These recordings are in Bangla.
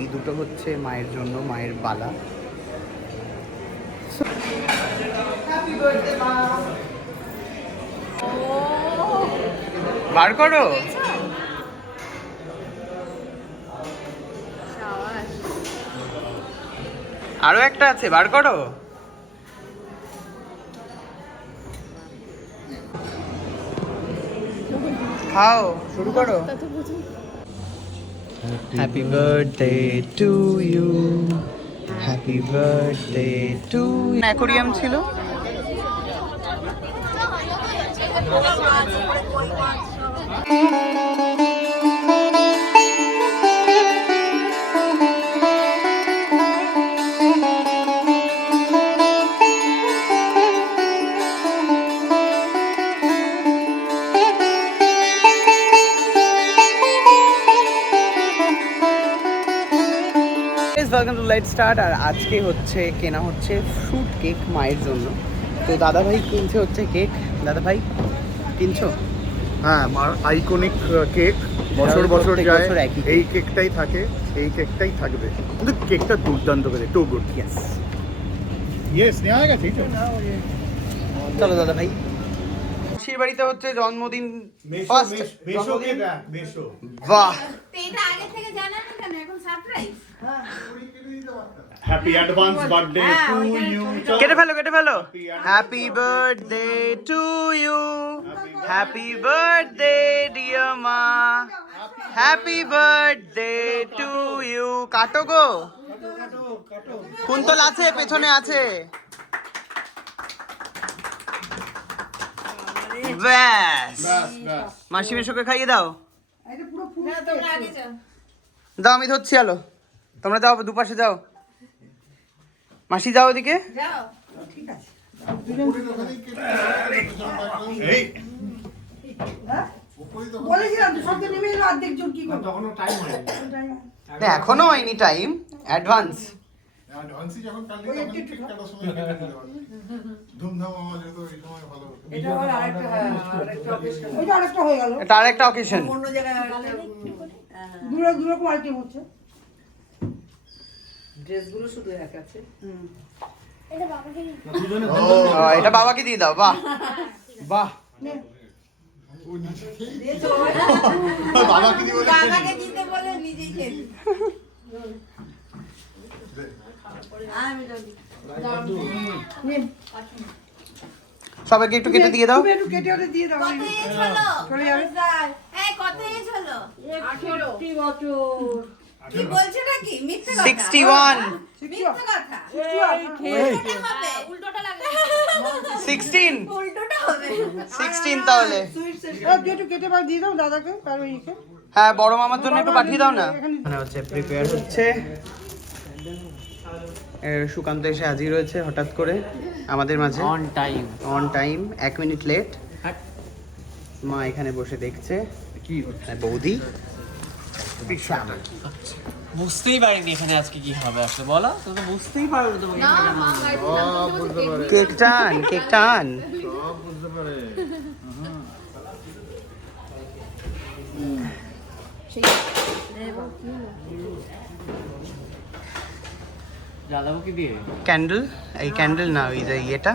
এই দুটো হচ্ছে মায়ের জন্য মায়ের বালা। বার করো। আরও একটা আছে বার করো। খাও। শুরু করো happy birthday to you happy birthday to aquarium ছিল। ওয়েলকাম টু লাইট স্টার্ট আর আজকে হচ্ছে কেনা হচ্ছে ফ্রুট কেক মায়ের জন্য। তো দাদা ভাই কিনছে হচ্ছে কেক দাদা ভাই কিনছো? হ্যাঁ মার আইকনিক কেক বছর বছর যায় এই কেকটাই থাকে এই কেকটাই থাকবে। কিন্তু কেকটা দুর্দান্ত করে টু গুড ইয়েস ইয়েস নেওয়া গেছে চলো দাদা ভাই বাড়িতে হচ্ছে জন্মদিন ফার্স্ট বাহ! এটা আগে থেকে জানানো কেন? এখন surprise happy advance birthday to you কেটে ফেলো কেটে ফেলো। Happy birthday to you happy birthday dear মা হ্যাপি বার্থডে টু ইউ কাটো গো। কুন্তল আছে পেছনে আছে। ব্যাস। মাসি মেশোকে খাইয়ে দাও। দাও আমি ধরছি আলো। তোমরা যাও দুপাশে যাও। মাসি যাও ওদিকে। এখনও হয়নি টাইম অ্যাডভান্স। এটা আরেকটা হ্যাঁ, হয়ে অকেশন অন্য জায়গায় দূরে দূরে আইটেম হচ্ছে। ড্রেসগুলো শুধু এক আছে। এটা বাবাকে দিয়ে দাও বাহ। বাহ। বাবা দিয়ে বাবাকে দিতে বলে নিজেই খেয়ে নি। আমি তো দিই। সবাইকে একটু কেটে দিয়ে দাও। একটু কেটে ওটা দিয়ে দাও কত চলে যাবে। কত এজ হলো? কি বলছো নাকি? মিথ্যে কথা? সিক্সটি ওয়ান কথা। উল্টোটা হবে। সিক্সটিন উল্টোটা হবে। সিক্সটিন তাহলে। ও, তুই কেটে বার দিয়ে দাও দাদাকে আর ওইকে হ্যাঁ বড় মামার জন্য একটু পাঠিয়ে দাও না। মানে হচ্ছে প্রিপেয়ার হচ্ছে। সুকান্ত এসে হাজির হয়েছে হঠাৎ করে আমাদের মাঝে। অন টাইম অন টাইম এক মিনিট লেট মা এখানে বসে দেখছে। কি? বৌদি। বুঝতেই পারিনি এখানে আজকে কি হবে আসলে বলো? তো তো বুঝতেই পারবে তোমাকে সব বুঝতে পারে কেক টান কেক টান। সব বুঝতে পারে। জ্বালাবো কি দিয়ে ক্যান্ডেল এই ক্যান্ডেল না ওই যে ইয়েটা।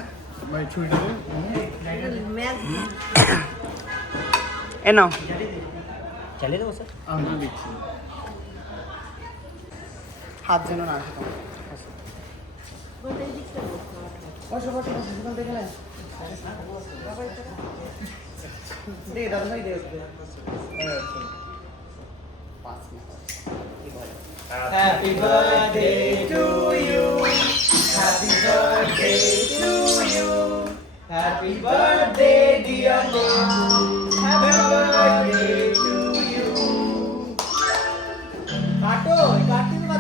এ নাও। চালিয়ে দেবো স্যার হাত যেন না আসে তোমার। বসো, বসো, বসো, দোকান থেকে নে। দাদা ভাই, দে, দে। পাঁচ মিনিট। Happy birthday to you. Happy birthday to you. Happy birthday, dear. Happy birthday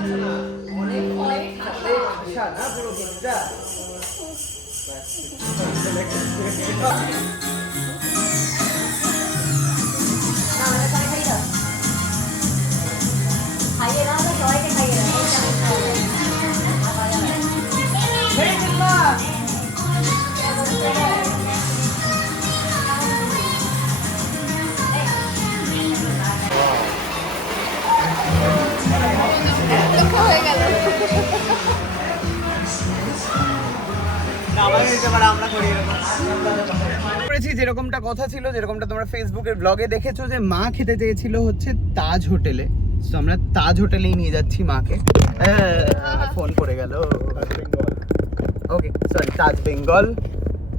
অনেক অনেক তাদের আশা না পুরোহিতরা করেছি যেরকমটা কথা ছিল যেরকমটা তোমরা ফেসবুকের ব্লগে দেখেছ যে মা খেতে চেয়েছিল হচ্ছে তাজ হোটেলে। তো আমরা তাজ হোটেলেই নিয়ে যাচ্ছি মাকে। ফোন করে গেল। Okay sorry Taj Bengal.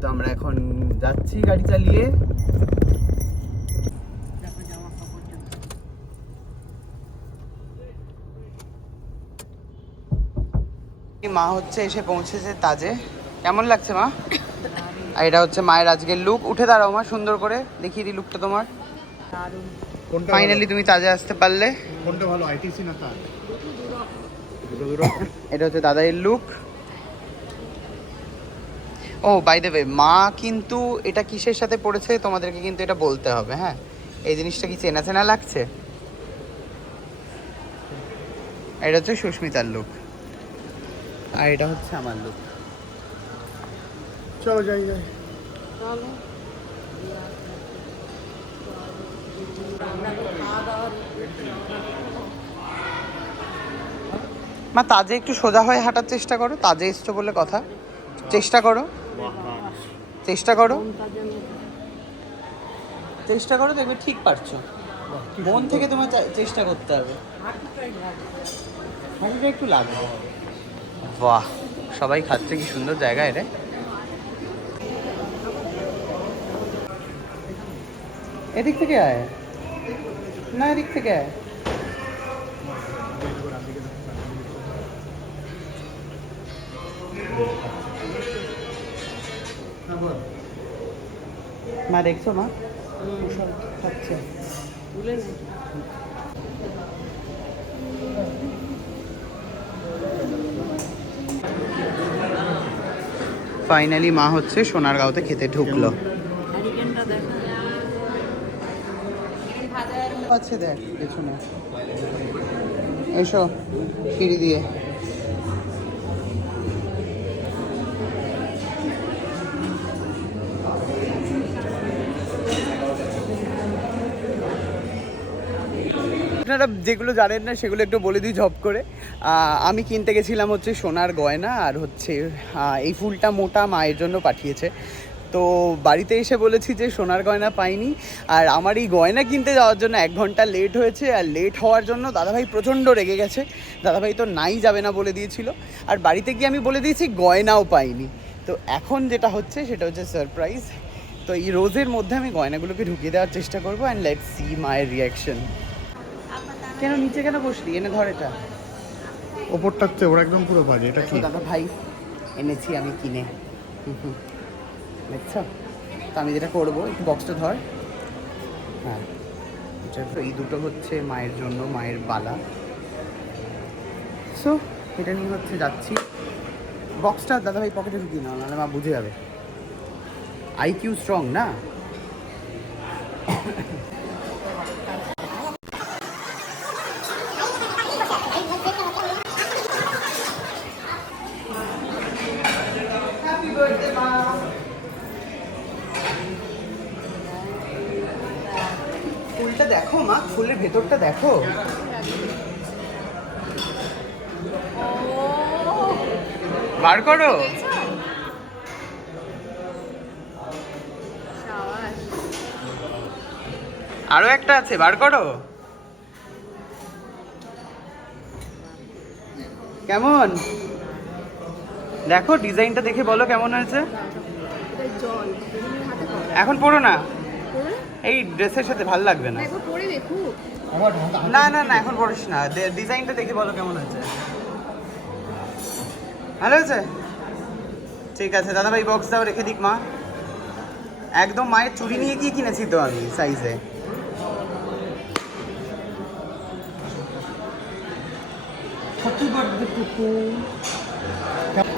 তো আমরা এখন যাচ্ছি গাড়ি চালিয়ে। মা হচ্ছে এসে পৌঁছেছে তাজে। কেমন লাগছে মা? আর এটা হচ্ছে মায়ের আজকের লুক উঠে দাঁড়াও মা সুন্দর করে দেখিয়ে দিই লুকটা তোমার। ফাইনালি তুমি তাজে আসতে পারলে? কোনটা ভালো আইটিসি না তার? এটা হচ্ছে দাদাইয়ের লুক ও বাই দেবে মা কিন্তু এটা কিসের সাথে পড়েছে তোমাদেরকে কিন্তু এটা বলতে হবে হ্যাঁ? এই জিনিসটা কি চেনা চেনা লাগছে? এটা হচ্ছে সুস্মিতার লুক আর এটা হচ্ছে আমার লুক চলো যাই যাই। মা তাজে একটু সোজা হয়ে হাঁটার চেষ্টা করো। তাজে এসছো বলে কথা। চেষ্টা করো। চেষ্টা করো। চেষ্টা করো দেখবে ঠিক পারছ। মন থেকে তোমার চেষ্টা করতে হবে। হাঁটুটা একটু লাগবে। বাহ সবাই খাচ্ছে কি সুন্দর জায়গা এটা। এদিক থেকে আয়। না, এদিক থেকে আয়। মা, দেখছ মা? সব ফাইনালি মা হচ্ছে সোনারগাঁওতে খেতে ঢুকলো। আছে? দেখ, পেছনে এসো, সিঁড়ি দিয়ে। আপনারা যেগুলো জানেন না, সেগুলো একটু বলে দিই ঝপ করে। আমি কিনতে গেছিলাম হচ্ছে সোনার গয়না আর হচ্ছে এই ফুলটা মোটা মায়ের জন্য পাঠিয়েছে। তো বাড়িতে এসে বলেছি যে সোনার গয়না পাইনি আর আমার এই গয়না কিনতে যাওয়ার জন্য এক ঘণ্টা লেট হয়েছে আর লেট হওয়ার জন্য দাদাভাই প্রচণ্ড রেগে গেছে। দাদাভাই তো নাই যাবে না বলে দিয়েছিল। আর বাড়িতে গিয়ে আমি বলে দিয়েছি গয়নাও পাইনি। তো এখন যেটা হচ্ছে সেটা হচ্ছে সারপ্রাইজ তো এই রোজের মধ্যে আমি গয়নাগুলোকে ঢুকিয়ে দেওয়ার চেষ্টা করব অ্যান্ড লেট সি মায়ের রিয়াকশন কেন নিচে কেন বসলি? এনে ধর এটা। ওপরটাতে ওরা একদম পুরো বাজে এটা কি? দাদা ভাই এনেছি আমি কিনে। হুম হুম। দেখছ তো আমি যেটা করব, একটু বক্সটা ধর। হ্যাঁ এই দুটো হচ্ছে মায়ের জন্য, মায়ের বালা। সো এটা নিয়ে হচ্ছে যাচ্ছি। বক্সটা দাদা ভাই পকেটে ঢুকিয়ে নাও, নাহলে মা বুঝে যাবে। আই কিউ স্ট্রং না হ্যাপি বার্থডে মা ফুলটা দেখো মা ফুলের ভেতরটা দেখো। বার করো। আরও একটা আছে বার করো। কেমন? দেখো ডিজাইনটা দেখে বলো কেমন হয়েছে। এখন পড়ো না। এই ড্রেসের সাথে ভালো লাগবে না। না না না এখন পড়িস না। ডিজাইনটা দেখে বলো কেমন হয়েছে। ভালো হয়েছে? ঠিক আছে দাদা ভাই বক্স দাও রেখে দিক মা। একদম মায়ের চুরি নিয়ে গিয়ে কিনেছি তো আমি সাইজে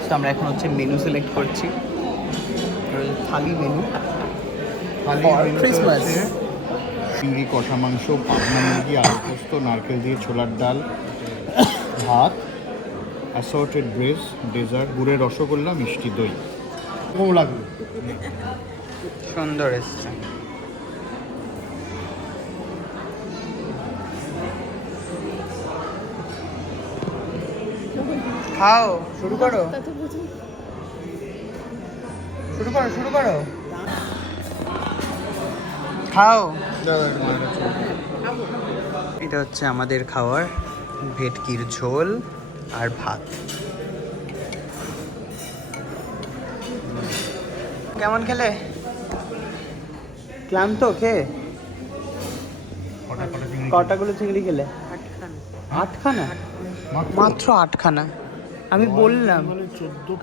তো আমরা এখন হচ্ছে মেনু সিলেক্ট করছি। Thali menu Christmas. হচ্ছে চিংড়ি কষা মাংস পাবনা মুরগি আলু পোস্ত নারকেল দিয়ে ছোলার ডাল ভাত অ্যাসর্টেড ব্রেস ডেজার্ট গুড়ের রসগোল্লা মিষ্টি দই। কেমন লাগবে সুন্দর এসছে। খাও শুরু করো। শুরু করো শুরু করো। খাও। এটা হচ্ছে আমাদের খাওয়ার ভেটকির ঝোল আর ভাত। কেমন খেলে? ক্লান্ত খেয়ে? চিংড়ি কটাগুলো চিংড়ি খেলে? আটখানা। মাত্র? আটখানা। আমি বললাম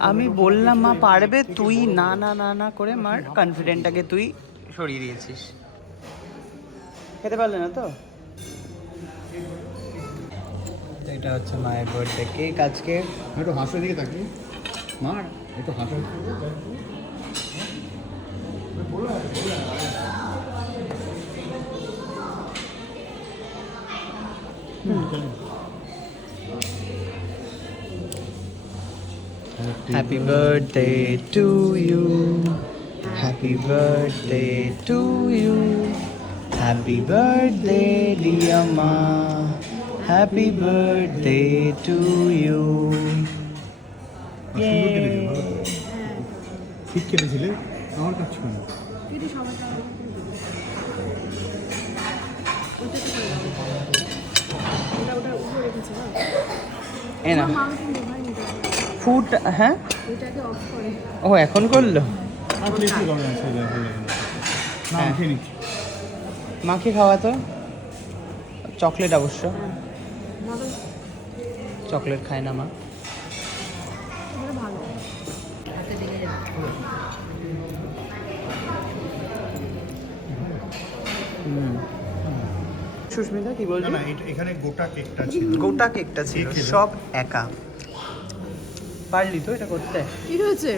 আমি বললাম মা পারবে? তুই না না না না করে মার কনফিডেন্টটাকে তুই সরিয়ে দিয়েছিস। খেতে পারলে না তো তো এটা হচ্ছে মায়ের বার্থডে কেক আজকে একটু হাসের দিকে তাকি মার একটু হাসের Happy birthday to you. Happy birthday to you. Happy birthday, dear Ma. Happy birthday to you. ঠিক কেটেছিলে? আমার কেন এ না। ফুড হ্যাঁ? ও এখন করল। না হ্যাঁ। খেয়ে নিচ্ছি। মাকে খাওয়া তো চকলেট অবশ্য। চকলেট খায় না মা। সুস্মিতা কি বলছো? না এখানে গোটা কেকটা ছিল। গোটা কেকটা ছিল সব একা। পারলি তো এটা করতে? কি হয়েছে?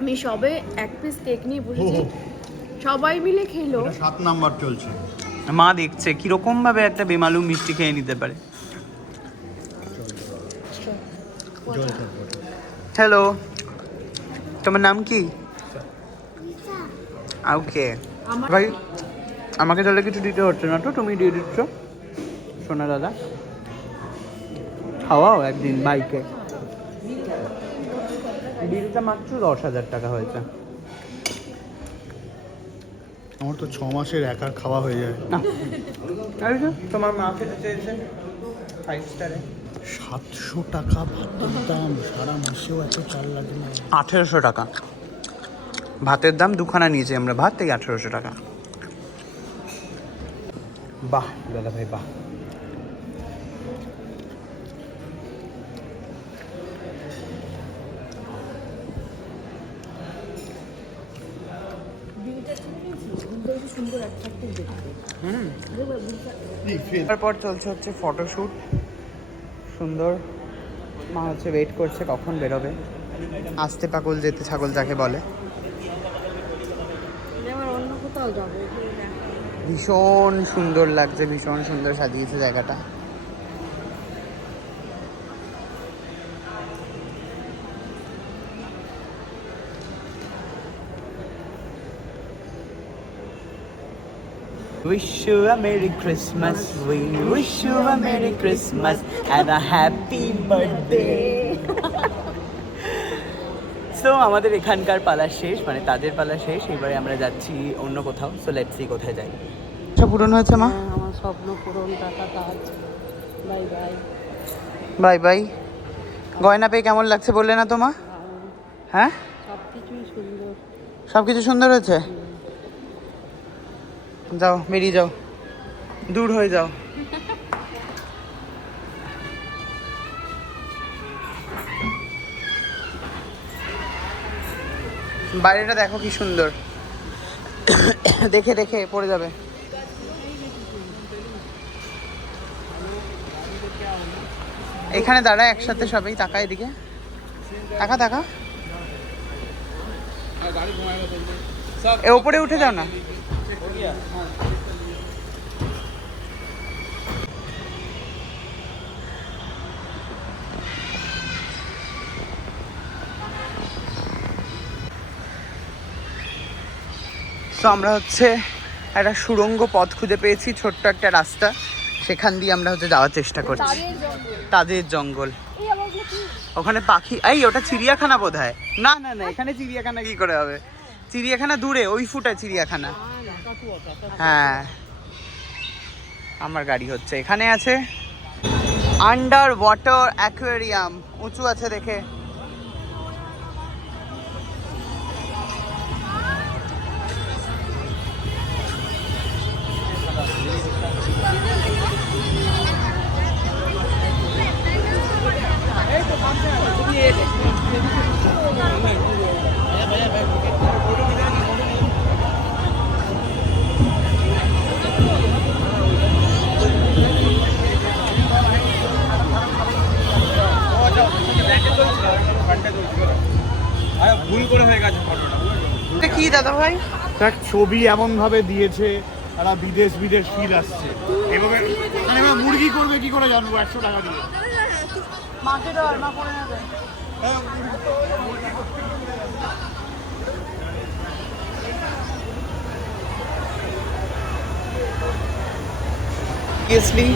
আমি সবে এক পিস কেক নিয়ে বসেছি। সবাই মিলে খেলো। সাত নাম্বার চলছে। মা দেখছে কীরকম ভাবে একটা বেমালুম মিষ্টি খেয়ে নিতে পারে। হ্যালো তোমার নাম কি? ওকে ভাই আমাকে তাহলে কিছু দিতে হচ্ছে না তো? তুমি দিয়ে দিচ্ছ। সোনা দাদা। খাওয়াও একদিন বাইকে। বিলটা মাত্র দশ হাজার টাকা হয়েছে। আমার তো ছ মাসের একার খাওয়া হয়ে যায়। তোমার মা খেতে চেয়েছে? ফাইভ স্টারে সাতশো টাকা ভাতের দাম সারা মাসেও এত চাল লাগে না। আঠেরোশো টাকা। ভাতের দাম দুখানা নিয়েছি আমরা ভাত থেকে আঠেরোশো টাকা। বাহ দাদা ভাই বাহ। হুম তারপর চলছে হচ্ছে ফটোশ্যুট সুন্দর। মা হচ্ছে ওয়েট করছে কখন বেরোবে। আসতে পাগল যেতে ছাগল যাকে বলে। ভীষণ সুন্দর লাগছে ভীষণ সুন্দর সাজিয়েছে জায়গাটা। Wish you a Merry Christmas. We wish you a Merry Christmas. And a Happy Birthday. So আমাদের এখানকার পালা শেষ মানে তাদের পালা শেষ। এবারে আমরা যাচ্ছি অন্য কোথাও। সো লেটস সি কোথায় যাই। আচ্ছা পূরণ হয়েছে মা? আমার স্বপ্ন পূরণ টাকা কাজ বাই বাই। Bye bye. গয়না পেয়ে কেমন লাগছে বললে না তোমা হ্যাঁ? সব কিছুই সুন্দর। সব কিছু সুন্দর হয়েছে? যাও, বেরিয়ে যাও। দূর হয়ে যাও। বাইরেটা দেখো কি সুন্দর। দেখে দেখে, পড়ে যাবে। এখানে দাঁড়া একসাথে সবাই, তাকা এদিকে। তাকা তাকা। এ, ওপরে উঠে যাও না। তো আমরা হচ্ছে একটা সুড়ঙ্গ পথ খুঁজে পেয়েছি ছোট্ট একটা রাস্তা। সেখান দিয়ে আমরা হচ্ছে যাওয়ার চেষ্টা করছি। তাদের জঙ্গল। ওখানে পাখি এই ওটা চিড়িয়াখানা বোধ হয় না না না এখানে চিড়িয়াখানা কি করে হবে? চিড়িয়াখানা দূরে ওই ফুটা চিড়িয়াখানা। হ্যাঁ। আমার গাড়ি হচ্ছে। এখানে আছে আন্ডার ওয়াটার অ্যাকোয়ারিয়াম উঁচু আছে দেখে। দেখ ছবি এমন ভাবে দিয়েছে তারা বিদেশ বিদেশ ফিল আসছে। এভাবে মানে মুরগি করবে কি করে জানব? একশো টাকা দিয়ে। মাকে ধর মা পড়ে যাবে সিরিয়াসলি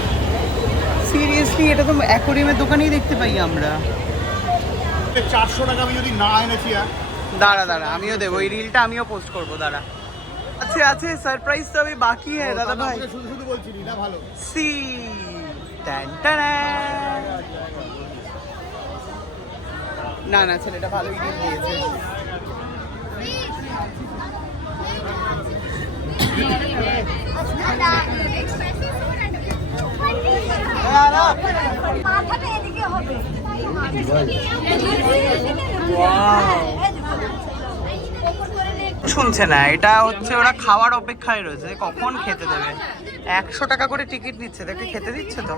সিরিয়াসলি এটা তো অ্যাকোরিয়ামের দোকানেই দেখতে পাই আমরা। চারশো টাকা আমি যদি না এনেছি আর দাঁড়া দাঁড়া আমিও দেবো। এই রিলটা আমিও পোস্ট করব দাঁড়া। আছে আছে সারপ্রাইজ তো আমি বাকি হ্যাঁ দাদা ভাই। শুধু শুধু বলছি না ভালো। সি ট্যান ট্যান। না না ছেলেটা ভালোই রিল দিয়েছে। মাথাটা এদিকে হবে শুনছে না। এটা হচ্ছে ওরা খাওয়ার অপেক্ষায় রয়েছে কখন খেতে দেবে। একশো টাকা করে টিকিট নিচ্ছে দেখে খেতে দিচ্ছে তো?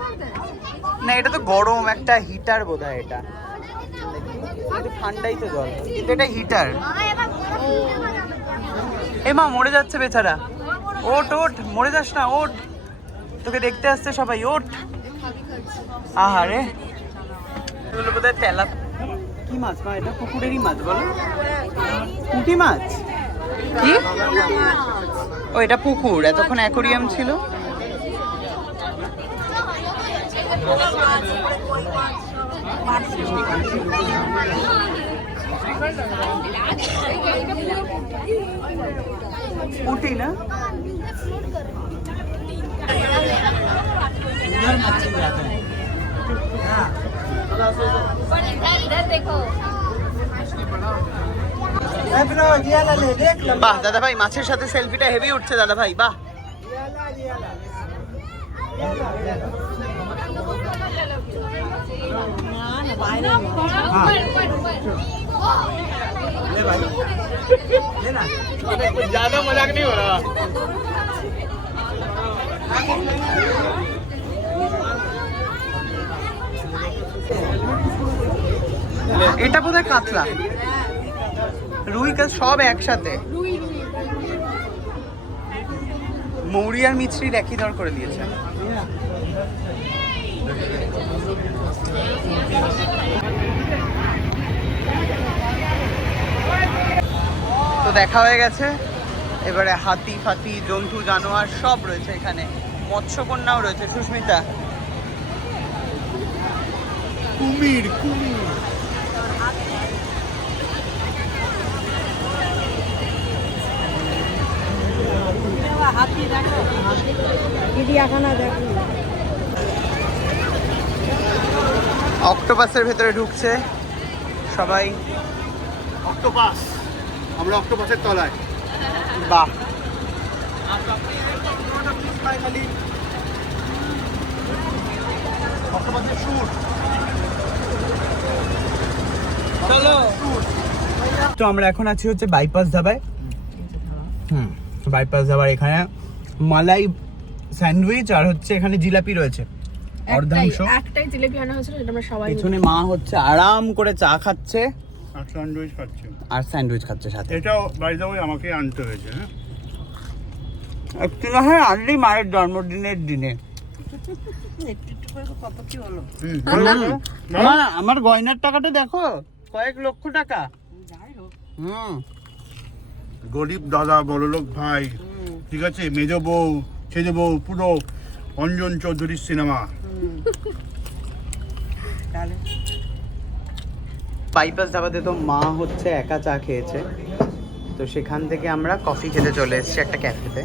না, এটা তো গরম একটা হিটার বোধ হয় এটা ঠান্ডাই তো জল। কিন্তু এটা হিটার এ মা, মরে যাচ্ছে বেচারা। ওট ওট মরে যাস না ওট তোকে দেখতে আসছে সবাই ওট আহারে। এগুলো বোধ হয় তেলা কি মাছ মা, এটা পুকুরেরই মাছ বলো? পুঁটি মাছ? কি? ও এটা পুকুর এতক্ষণ অ্যাকোরিয়াম ছিল? পুঁটি না? বাহ দাদা ভাই মাছের সাথে সেলফিটা হেভি উঠছে দাদা ভাই বাহ ज्यादा मजाक नहीं हो रहा এটা বোধহয় কাতলা রুই কাজ সব একসাথে? মৌরি আর মিছরির একই দর করে দিয়েছে। তো দেখা হয়ে গেছে। এবারে হাতি ফাতি জন্তু জানোয়ার সব রয়েছে এখানে। মৎস্যকন্যাও রয়েছে। সুস্মিতা। কুমির কুমির। চিড়িয়াখানা দেখো। অক্টোপাসের ভেতরে ঢুকছে। সবাই। অক্টোপাস আমরা অক্টোপাসের তলায়। বাহ। অক্টোপাসের তো আমরা এখন আছি হচ্ছে বাইপাস ধাবায়। হুম। বাইপাস ধাবার এখানে। মালাই স্যান্ডউইচ আর হচ্ছে এখানে জিলাপি রয়েছে। অর্ধাংশ। একটাই জিলেপি আনা হয়েছিল যেটা আমরা সবাই পেছনে মা হচ্ছে আরাম করে চা খাচ্ছে। আর স্যান্ডউইচ খাচ্ছে। আর স্যান্ডউইচ খাচ্ছে সাথে। এটাও বাই দ্য ওয়ে আমাকে আনতে হয়েছে হ্যাঁ? একটু না হয় আনলি মায়ের জন্মদিনের দিনে। আমার গয়নার টাকাটা দেখো কয়েক লক্ষ টাকা। হুম। গরিব দাদা বড়লোক ভাই ঠিক আছে? মেজ বউ ছেলে বউ পুরো অঞ্জন চৌধুরীর সিনেমা বাইপাস ধাবাতে তো মা হচ্ছে একা চা খেয়েছে। তো সেখান থেকে আমরা কফি খেতে চলে এসেছি একটা ক্যাফেতে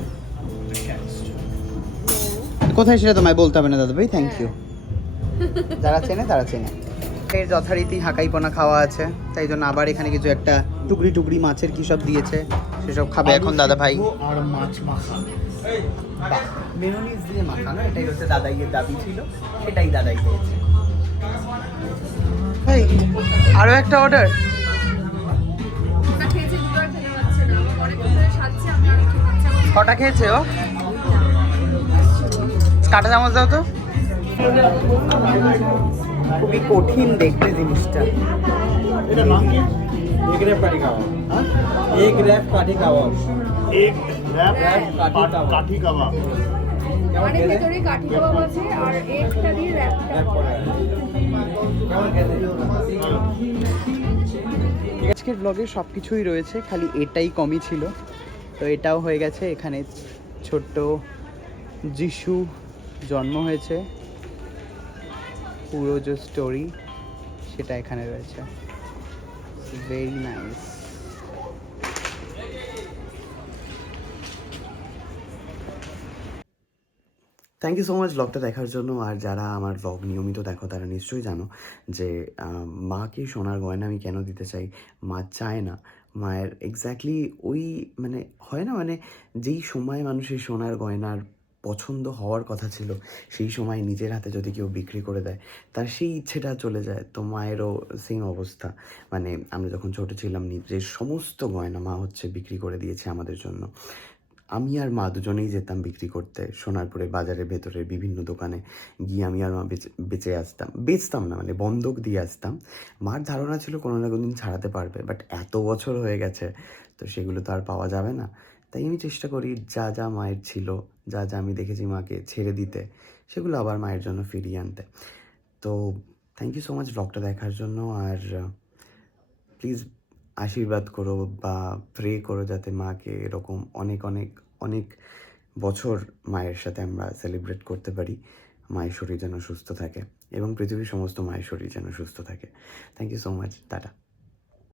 কোথায় সেটা তোমায় বলতে হবে না দাদা ভাই? থ্যাংক ইউ যারা চেনে তারা চেনে। এর যথারীতি হাঁকাইপোনা খাওয়া আছে তাই জন্য আবার এখানে কিছু একটা টুকরি টুকরি মাছের কি সব দিয়েছে সেসব খাবে এখন দাদা ভাই। আর মাছ মাখা। মেয়নিজ দিয়ে মাখানো এটাই হচ্ছে দাদাইয়ের দাবি ছিল সেটাই দাদাই পেয়েছে এই আরও একটা অর্ডার কটা খেয়েছে ও? কাটা চামচ দাও তো। খুবই কঠিন দেখতে জিনিসটা। আজকের ব্লগে সব কিছুই রয়েছে খালি এটাই কমই ছিল। তো এটাও হয়ে গেছে এখানে ছোট্ট যিশু জন্ম হয়েছে। পুরো যে স্টোরি সেটা এখানে রয়েছে। Very nice thank you so much ব্লগটা দেখার জন্য। আর যারা আমার ব্লগ নিয়মিত দেখো, তারা নিশ্চয়ই জানো যে মাকে সোনার গয়না আমি কেন দিতে চাই? মা চায় না। মায়ের এক্স্যাক্টলি ওই মানে হয় না মানে যেই সময় মানুষের সোনার গয়নার পছন্দ হওয়ার কথা ছিল, সেই সময় নিজের হাতে যদি কেউ বিক্রি করে দেয়, তার সেই ইচ্ছেটা চলে যায়। তো মায়েরও সেম অবস্থা। মানে আমরা যখন ছোট ছিলাম, নিজের সমস্ত গয়না মা হচ্ছে বিক্রি করে দিয়েছে আমাদের জন্য। আমি আর মা দুজনেই যেতাম বিক্রি করতে, সোনারপুরের বাজারের ভেতরে বিভিন্ন দোকানে। গিয়ে আমি আর মা বেচে, বেঁচে আসতাম। বেচতাম না মানে বন্ধক দিয়ে আসতাম। মার ধারণা ছিল কোনো না কোনো দিন ছাড়াতে পারবে বাট এত বছর হয়ে গেছে, তো সেগুলো তো আর পাওয়া যাবে না। তাই আমি চেষ্টা করি যা যা মায়ের ছিল, যা যা আমি দেখেছি মাকে ছেড়ে দিতে, সেগুলো আবার মায়ের জন্য ফিরিয়ে আনতে। তো থ্যাংক ইউ সো মাচ ব্লগটা দেখার জন্য, আর প্লিজ আশীর্বাদ করো বা প্রে করো যাতে মাকে এরকম অনেক অনেক অনেক বছর মায়ের সাথে আমরা সেলিব্রেট করতে পারি, মায়ের শরীর যেন সুস্থ থাকে এবং পৃথিবীর সমস্ত মায়ের শরীর যেন সুস্থ থাকে। Thank you so much tata.